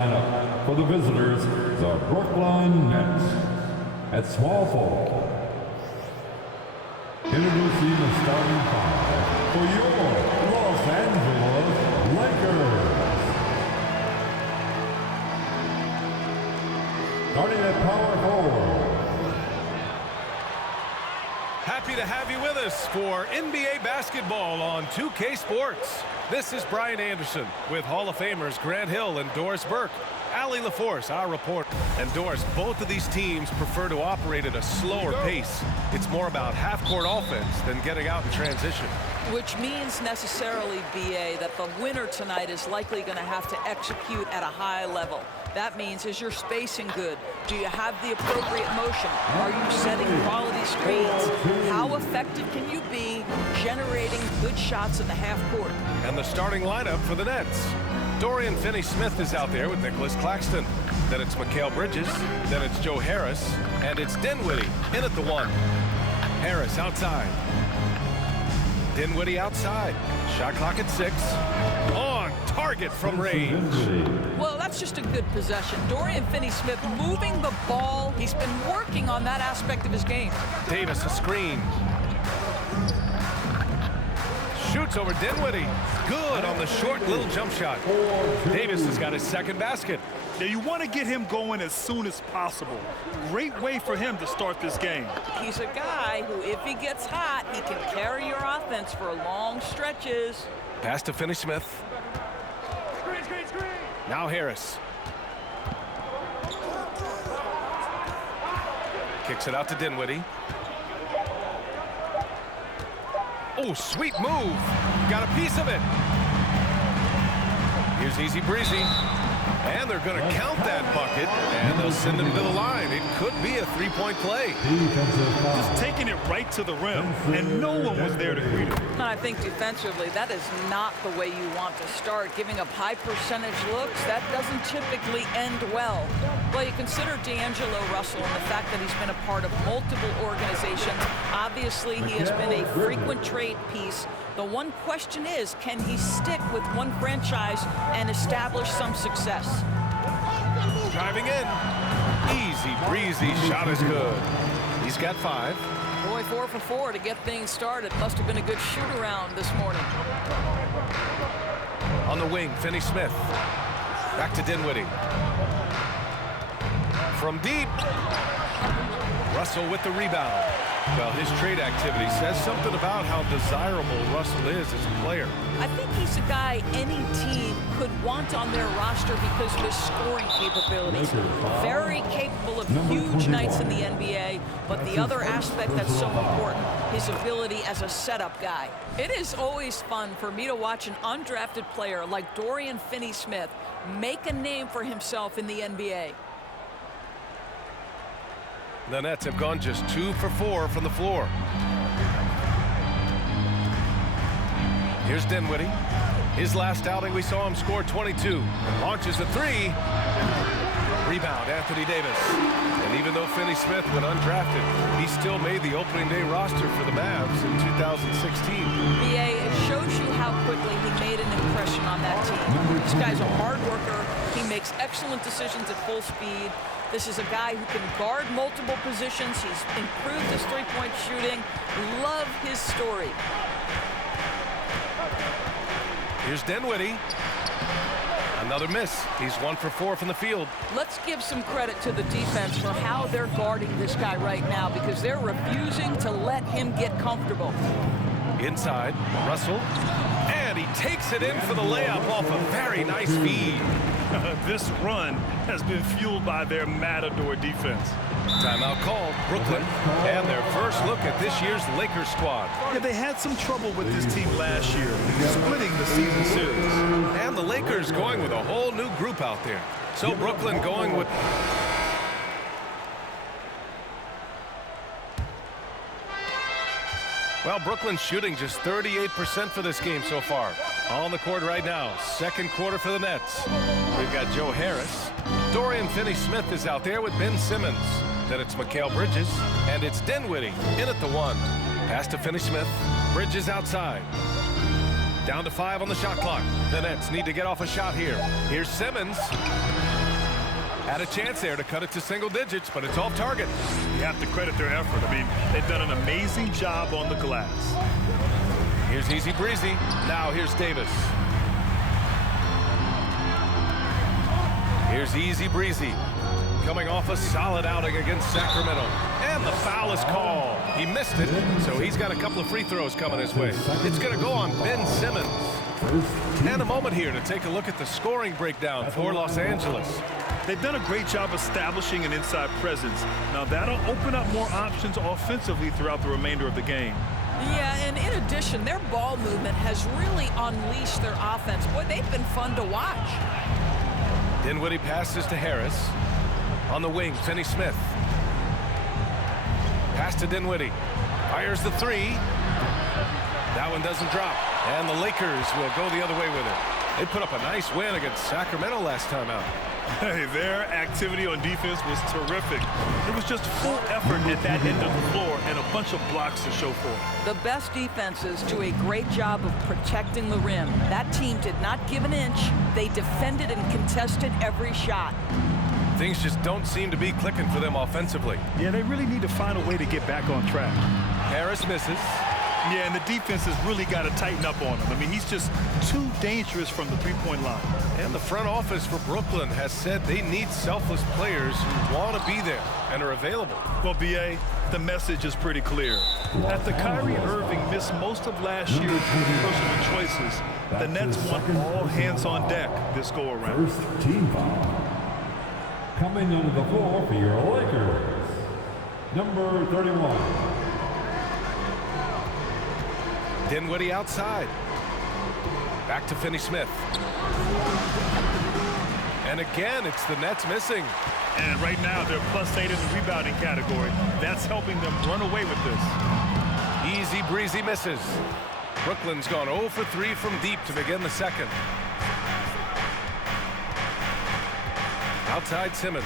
Lineup for the visitors, the Brooklyn Nets. At small forward, introducing the starting five for your Los Angeles Lakers. Starting at power forward. Happy to have you with us for NBA basketball on 2K Sports. This is Brian Anderson with Hall of Famers Grant Hill and Doris Burke. Allie LaForce, our reporter. And Doris, both of these teams prefer to operate at a slower pace. It's more about half-court offense than getting out in transition. Which means necessarily, BA, that the winner tonight is likely going to have to execute at a high level. That means, is your spacing good? Do you have the appropriate motion? Are you setting quality screens? How effective can you be generating good shots in the half court? And the starting lineup for the Nets. Dorian Finney-Smith is out there with Nicholas Claxton. Then it's Mikal Bridges. Then it's Joe Harris. And it's Dinwiddie in at the one. Harris outside. Dinwiddie outside. Shot clock at 6. On target from range. Well, that's just a good possession. Dorian Finney-Smith moving the ball. He's been working on that aspect of his game. Davis a screen. Shoots over Dinwiddie. Good on the short little jump shot. Davis has got his second basket. Now you want to get him going as soon as possible. Great way for him to start this game. He's a guy who, if he gets hot, he can carry your offense for long stretches. Pass to Finney-Smith. Now Harris. Kicks it out to Dinwiddie. Oh, sweet move. Got a piece of it. Here's Easy Breezy. And they're going to count that bucket, and they'll send him to the line. It could be a three-point play. Just taking it right to the rim, and no one was there to greet him. And I think defensively, that is not the way you want to start. Giving up high percentage looks, that doesn't typically end well. Well, you consider D'Angelo Russell and the fact that he's been a part of multiple organizations. Obviously, he has been a frequent trade piece. The one question is, can he stick with one franchise and establish some success? Driving in. Easy breezy. Shot is good. He's got 5. Boy, 4 for 4 to get things started. Must have been a good shoot-around this morning. On the wing, Finney-Smith. Back to Dinwiddie. From deep. Russell with the rebound. Well, his trade activity says something about how desirable Russell is as a player. I think he's a guy any team could want on their roster because of his scoring capabilities. Very capable of huge nights in the NBA, but the other aspect that's so important, his ability as a setup guy. It is always fun for me to watch an undrafted player like Dorian Finney-Smith make a name for himself in the NBA. The Nets have gone just 2 for 4 from the floor. Here's Dinwiddie. His last outing, we saw him score 22. Launches a 3. Rebound, Anthony Davis. And even though Finney-Smith went undrafted, he still made the opening day roster for the Mavs in 2016. BA, it shows you how quickly he made an impression on that team. This guy's a hard worker. He makes excellent decisions at full speed. This is a guy who can guard multiple positions. He's improved his three-point shooting. Love his story. Here's Dinwiddie. Another miss. He's 1 for 4 from the field. Let's give some credit to the defense for how they're guarding this guy right now because they're refusing to let him get comfortable. Inside, Russell. And he takes it in for the layup off a very nice feed. This run has been fueled by their Matador defense. Timeout called, Brooklyn. And their first look at this year's Lakers squad. Yeah, they had some trouble with this team last year, splitting the season series. And the Lakers going with a whole new group out there. So Brooklyn going with... Well, Brooklyn's shooting just 38% for this game so far. On the court right now, second quarter for the Nets. We've got Joe Harris. Dorian Finney-Smith is out there with Ben Simmons. Then it's Mikal Bridges, and it's Dinwiddie in at the 1. Pass to Finney-Smith. Bridges outside. Down to 5 on the shot clock. The Nets need to get off a shot here. Here's Simmons. Had a chance there to cut it to single digits, but it's off target. You have to credit their effort. I mean, they've done an amazing job on the glass. Here's Easy Breezy. Now here's Davis. Here's Easy Breezy. Coming off a solid outing against Sacramento. And the foul is called. He missed it, so he's got a couple of free throws coming his way. It's going to go on Ben Simmons. And a moment here to take a look at the scoring breakdown for Los Angeles. They've done a great job establishing an inside presence. Now that'll open up more options offensively throughout the remainder of the game. Yeah, and in addition, their ball movement has really unleashed their offense. Boy, they've been fun to watch. Dinwiddie passes to Harris. On the wing, Finney Smith. Pass to Dinwiddie. Fires the three. That one doesn't drop. And the Lakers will go the other way with it. They put up a nice win against Sacramento last time out. Hey, their activity on defense was terrific. It was just full effort at that end of the floor and a bunch of blocks to show for it. The best defenses do a great job of protecting the rim. That team did not give an inch. They defended and contested every shot. Things just don't seem to be clicking for them offensively. Yeah, they really need to find a way to get back on track. Harris misses. Yeah, and the defense has really got to tighten up on him. I mean, he's just too dangerous from the three-point line. And the front office for Brooklyn has said they need selfless players who want to be there and are available. Well, B.A., the message is pretty clear. After Kyrie Irving missed most of last year due to personal choices, the Nets want all hands on deck this go-around. First team foul. Coming onto the floor for your Lakers, number 31. Dinwiddie outside. Back to Finney Smith. And again, it's the Nets missing. And right now, they're +8 in the rebounding category. That's helping them run away with this. Easy Breezy misses. Brooklyn's gone 0 for 3 from deep to begin the second. Outside Simmons.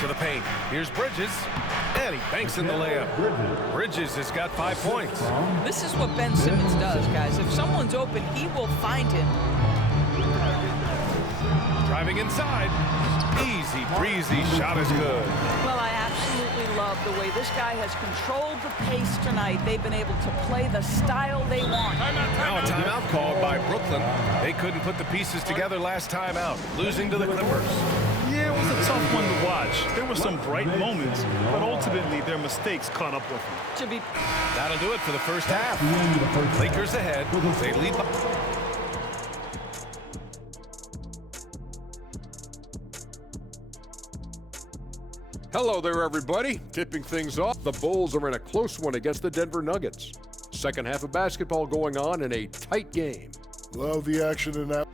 To the paint. Here's Bridges. And he banks in the layup. Bridges has got 5 points. This is what Ben Simmons does, guys. If someone's open, he will find him. Driving inside. Easy Breezy. Shot is good. Well, I absolutely love the way this guy has controlled the pace tonight. They've been able to play the style they want. Now a timeout called by Brooklyn. They couldn't put the pieces together last time out, losing to the Clippers. Yeah, it was a tough one to watch. There were some bright moments, but ultimately their mistakes caught up with them. That'll do it for the first half. Lakers ahead. They lead by... Hello there, everybody. Tipping things off, the Bulls are in a close one against the Denver Nuggets. Second half of basketball going on in a tight game. Love the action in that.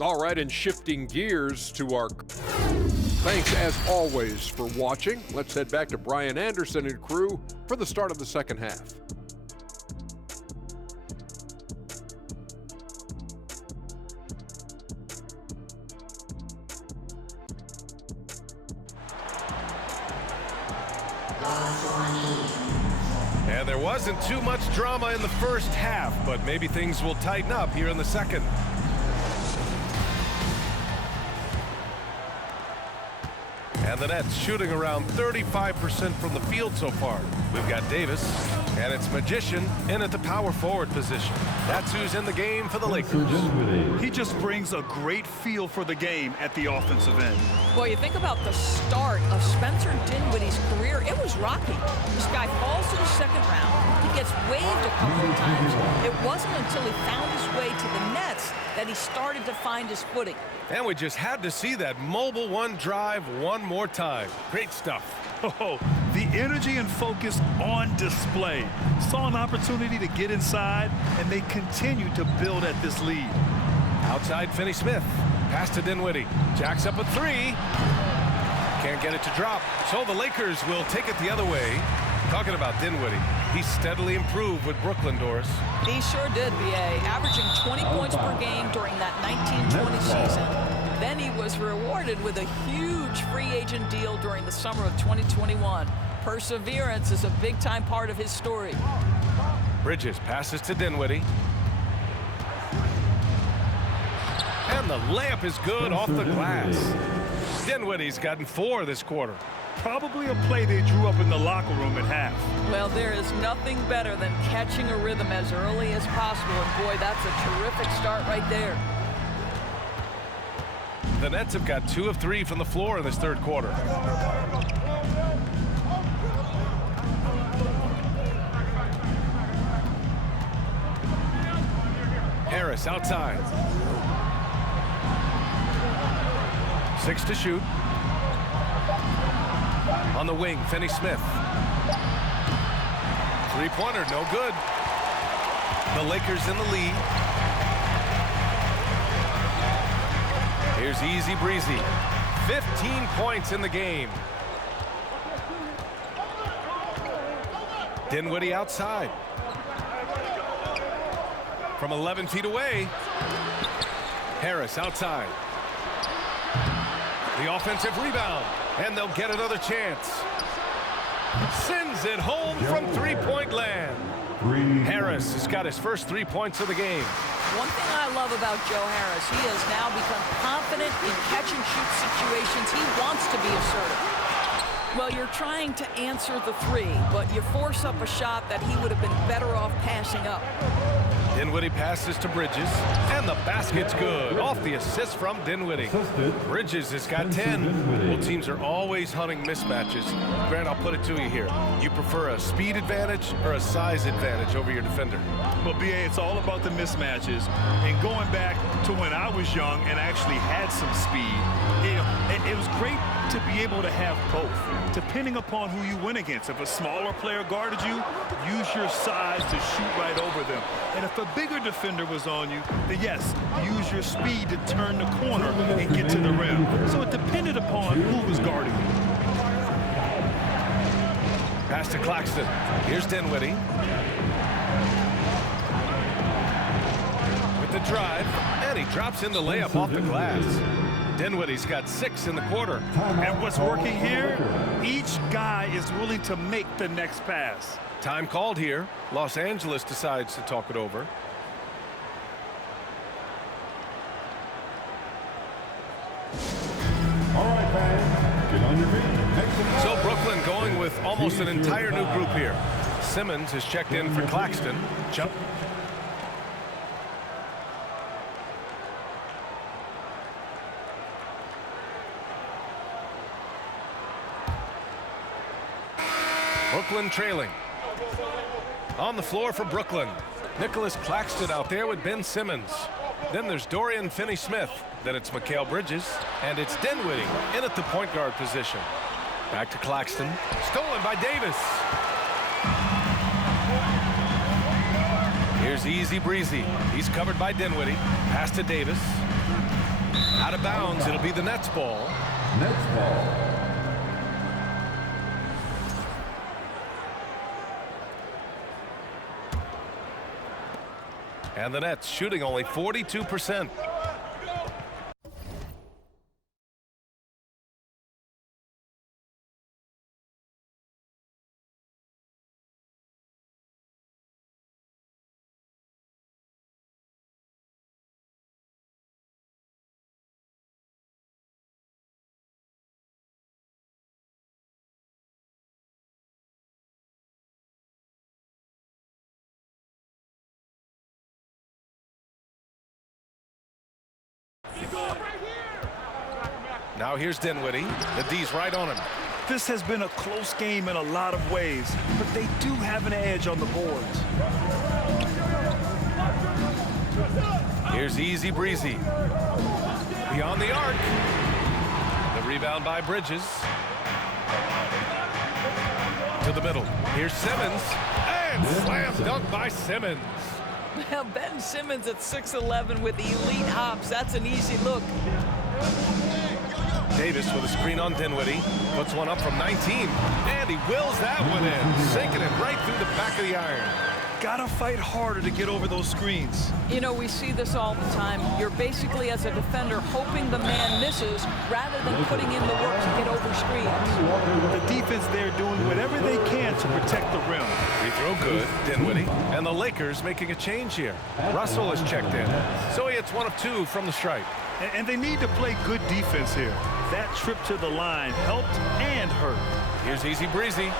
All right, and shifting gears to our... Thanks, as always, for watching. Let's head back to Brian Anderson and crew for the start of the second half. And there wasn't too much drama in the first half, but maybe things will tighten up here in the second. And the Nets shooting around 35% from the field so far. We've got Davis, and it's Magician in at the power forward position. That's who's in the game for the Lakers. He just brings a great feel for the game at the offensive end. Boy, you think about the start of Spencer Dinwiddie's career, it was rocky. This guy falls to the second round. He gets waived a couple of times. It wasn't until he found his way to the Nets that he started to find his footing. And we just had to see that mobile one drive one more time. Great stuff. Oh, the energy and focus on display. Saw an opportunity to get inside, and they continue to build at this lead. Outside Finney Smith. Pass to Dinwiddie. Jacks up a three. Can't get it to drop. So the Lakers will take it the other way. Talking about Dinwiddie, he steadily improved with Brooklyn, Doris. He sure did, B.A., averaging 20 points per game during that 19-20 season. Then he was rewarded with a huge free agent deal during the summer of 2021. Perseverance is a big-time part of his story. Bridges passes to Dinwiddie. And the layup is good off the glass. Dinwiddie's gotten 4 this quarter. Probably a play they drew up in the locker room at half. Well, there is nothing better than catching a rhythm as early as possible. And boy, that's a terrific start right there. The Nets have got 2 of 3 from the floor in this third quarter. Harris outside. 6 to shoot. On the wing, Finney-Smith. Three-pointer, no good. The Lakers in the lead. Here's Easy Breezy. 15 points in the game. Dinwiddie outside. From 11 feet away. Harris outside. The offensive rebound. And they'll get another chance. Sends it home from three-point land. Harris has got his first 3 points of the game. One thing I love about Joe Harris, he has now become confident in catch-and-shoot situations. He wants to be assertive. Well, you're trying to answer the 3, but you force up a shot that he would have been better off passing up. Dinwiddie passes to Bridges, and the basket's good. Off the assist from Dinwiddie. Bridges has got 10. Well, teams are always hunting mismatches. Grant, I'll put it to you here. You prefer a speed advantage or a size advantage over your defender? Well, B.A., it's all about the mismatches. And going back to when I was young and actually had some speed, it was great to be able to have both, depending upon who you win against. If a smaller player guarded you, use your size to shoot right over them. And if a bigger defender was on you, then yes, use your speed to turn the corner and get to the rim. So it depended upon who was guarding you. Pass to Claxton. Here's Dinwiddie. With the drive, and he drops in the layup off the glass. Dinwiddie's got 6 in the quarter. And what's working here, each guy is willing to make the next pass. Time called here. Los Angeles decides to talk it over. All right, fans, get on your feet. Make some noise. So Brooklyn going with almost an entire new group here. Simmons has checked in for Claxton. Jump. Brooklyn trailing. On the floor for Brooklyn. Nicholas Claxton out there with Ben Simmons. Then there's Dorian Finney-Smith. Then it's Mikal Bridges. And it's Dinwiddie in at the point guard position. Back to Claxton. Stolen by Davis. Here's Easy Breezy. He's covered by Dinwiddie. Pass to Davis. Out of bounds. It'll be the Nets ball. Nets ball. And the Nets shooting only 42%. Now here's Dinwiddie. The D's right on him. This has been a close game in a lot of ways, but they do have an edge on the boards. Here's Easy Breezy. Beyond the arc. The rebound by Bridges. To the middle. Here's Simmons. And slam dunk by Simmons. Well, Ben Simmons at 6'11" with elite hops. That's an easy look. Davis with a screen on Dinwiddie. Puts one up from 19. And he wills that one in. Sinking it right through the back of the iron. Gotta fight harder to get over those screens. You know, we see this all the time. You're basically, as a defender, hoping the man misses rather than putting in the work to get over screens. The defense there doing whatever they can to protect the rim. Free throw good, Dinwiddie. And the Lakers making a change here. Russell is checked in, so he hits 1 of 2 from the stripe. And they need to play good defense here. That trip to the line helped and hurt. Here's Easy Breezy.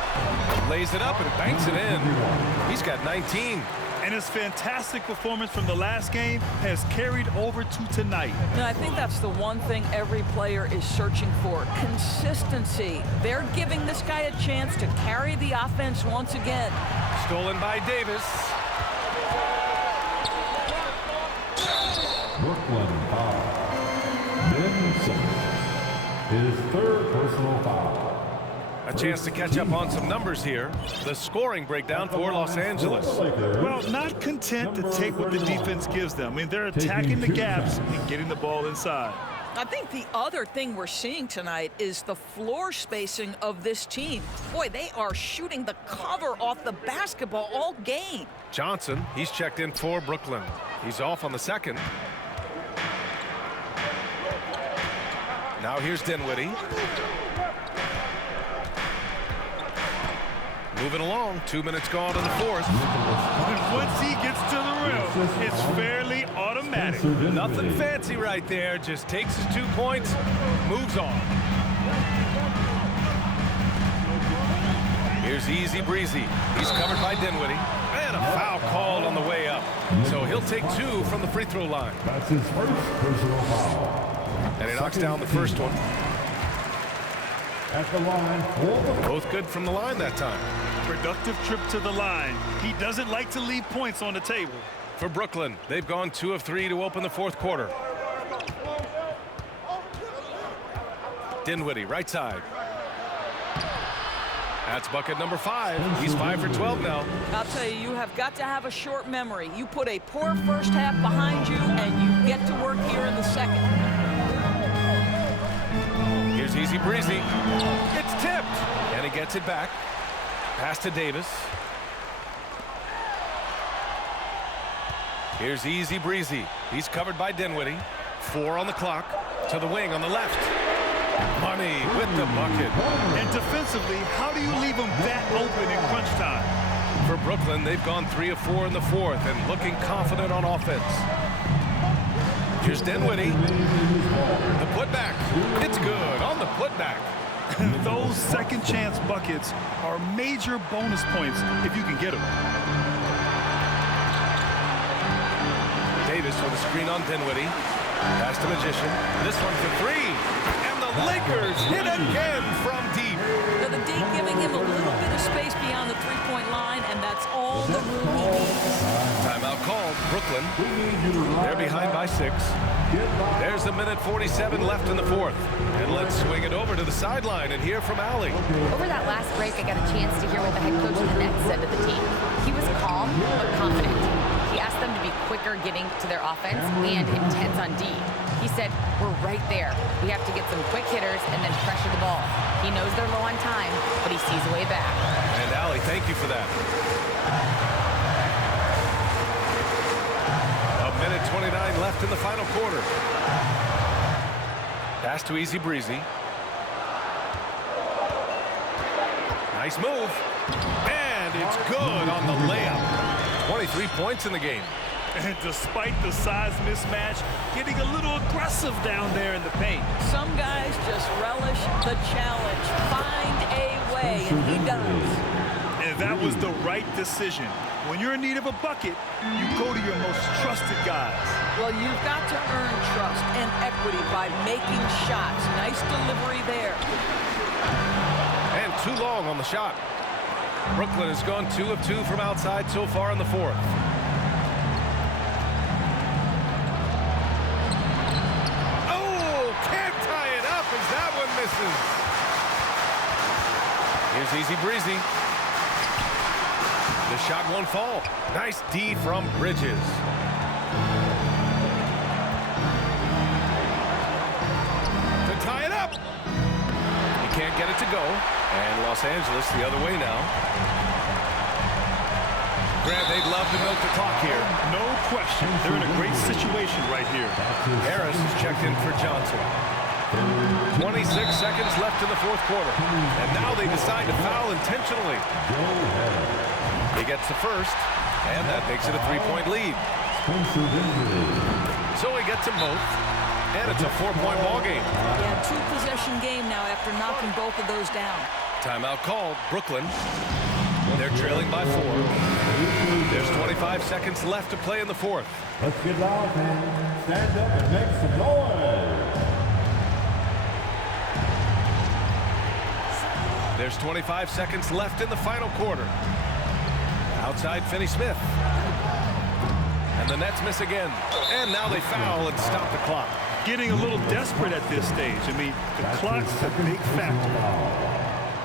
Lays it up and banks it in. He's got 19. And his fantastic performance from the last game has carried over to tonight. And I think that's the one thing every player is searching for, consistency. They're giving this guy a chance to carry the offense once again. Stolen by Davis. Brooklyn foul. Ben Simmons. His 3rd personal foul. A chance to catch up on some numbers here. The scoring breakdown for Los Angeles. Well, not content to take what the defense gives them. I mean, they're attacking the gaps and getting the ball inside. I think the other thing we're seeing tonight is the floor spacing of this team. Boy, they are shooting the cover off the basketball all game. Johnson, he's checked in for Brooklyn. He's off on the second. Now here's Dinwiddie. Moving along, 2 minutes gone in the 4th. And once he gets to the rim, it's fairly automatic. Nothing fancy right there, just takes his 2 points, moves on. Here's Easy Breezy. He's covered by Dinwiddie. And a foul called on the way up. So he'll take 2 from the free throw line. That's his 1st personal foul. And he knocks down the first one. At the line, Both good from the line that time. Productive trip to the line. He doesn't like to leave points on the table. For Brooklyn, they've gone 2 of 3 to open the 4th quarter. Dinwiddie, right side. That's bucket number 5. He's 5 for 12 now. I'll tell you, you have got to have a short memory. You put a poor first half behind you, and you get to work here in the second. Here's Easy Breezy. It's tipped. And he gets it back. Pass to Davis. Here's Easy Breezy. He's covered by Dinwiddie. 4 on the clock. To the wing on the left. Money with the bucket. And defensively, how do you leave them that open in crunch time? For Brooklyn, they've gone 3 of 4 in the 4th and looking confident on offense. Here's Dinwiddie. The putback. It's good on the putback. Those second chance buckets are major bonus points if you can get them. Davis with a screen on Dinwiddie. Pass to Magician. This one for 3. And the Lakers hit again from deep. Now the D giving him a little bit of space beyond the three-point line, and that's all the room he needs. Timeout called. Brooklyn. They're behind by 6. There's a minute 47 left in the 4th. And let's swing it over to the sideline and hear from Allie. Over that last break, I got a chance to hear what the head coach of the Nets said to the team. He was calm but confident. He asked them to be quicker getting to their offense and intense on D. He said, we're right there. We have to get some quick hitters and then pressure the ball. He knows they're low on time, but he sees a way back. And Allie, thank you for that. A minute 29 left in the final quarter. Pass to Easy Breezy. Nice move. And it's good on the layup. 23 points in the game. And despite the size mismatch, getting a little aggressive down there in the paint. Some guys just relish the challenge. Find a way, and he does. And that was the right decision. When you're in need of a bucket, you go to your most trusted guys. Well, you've got to earn trust and equity by making shots. Nice delivery there. And too long on the shot. Brooklyn has gone 2 of 2 from outside so far in the 4th. Oh, can't tie it up as that one misses. Here's Easy Breezy. The shot won't fall. Nice D from Bridges. To tie it up. He can't get it to go. And Los Angeles the other way now. Grant, they'd love to milk the clock here. No question. They're in a great situation right here. Harris is checked in for Johnson. 26 seconds left in the fourth quarter. And now they decide to foul intentionally. He gets the first, and that makes it a 3-point lead. So he gets them both, and it's a 4-point ball game. Yeah, two-possession game now after knocking both of those down. Timeout called. Brooklyn. They're trailing by 4. There's 25 seconds left to play in the fourth. Let's get loud, man. Stand up and make some noise. There's 25 seconds left in the final quarter. Outside Finney-Smith. And the Nets miss again. And now they foul and stop the clock. Getting a little desperate at this stage. I mean, the clock's a big factor.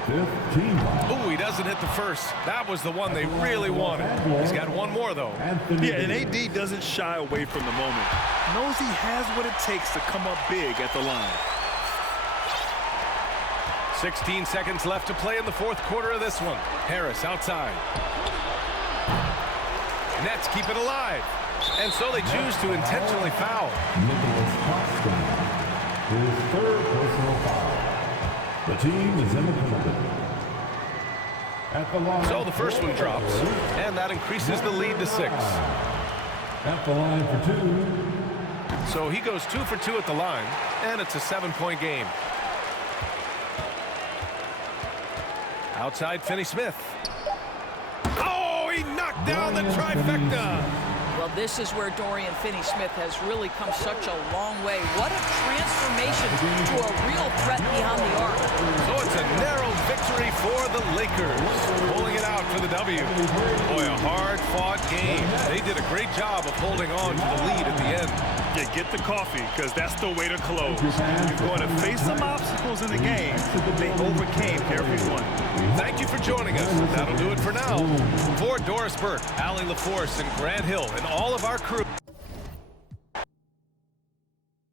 Ooh, he doesn't hit the first. That was the one they really wanted. He's got one more, though. Yeah, and AD doesn't shy away from the moment. Knows he has what it takes to come up big at the line. 16 seconds left to play in the fourth quarter of this one. Harris outside. Nets keep it alive. And so they choose to intentionally foul. Nicholas Claxton, his third personal foul. The team is in the penalty. At the line. So the first one drops, and that increases the lead to 6. At the line for 2. So he goes 2 for 2 at the line, and it's a 7-point game. Outside Finney-Smith. Oh, he knocked down the trifecta. Well, this is where Dorian Finney-Smith has really come such a long way. What a transformation to a real threat behind the arc. So it's a narrow victory for the Lakers, pulling it out for the W. Boy, a hard-fought game. They did a great job of holding on to the lead at the end. Yeah, get the coffee, because that's the way to close. You're going to face some obstacles in the game. They overcame every one. Thank you for joining us. That'll do it for now. For Doris Burke, Allie LaForce, and Grant Hill, and all of our crew.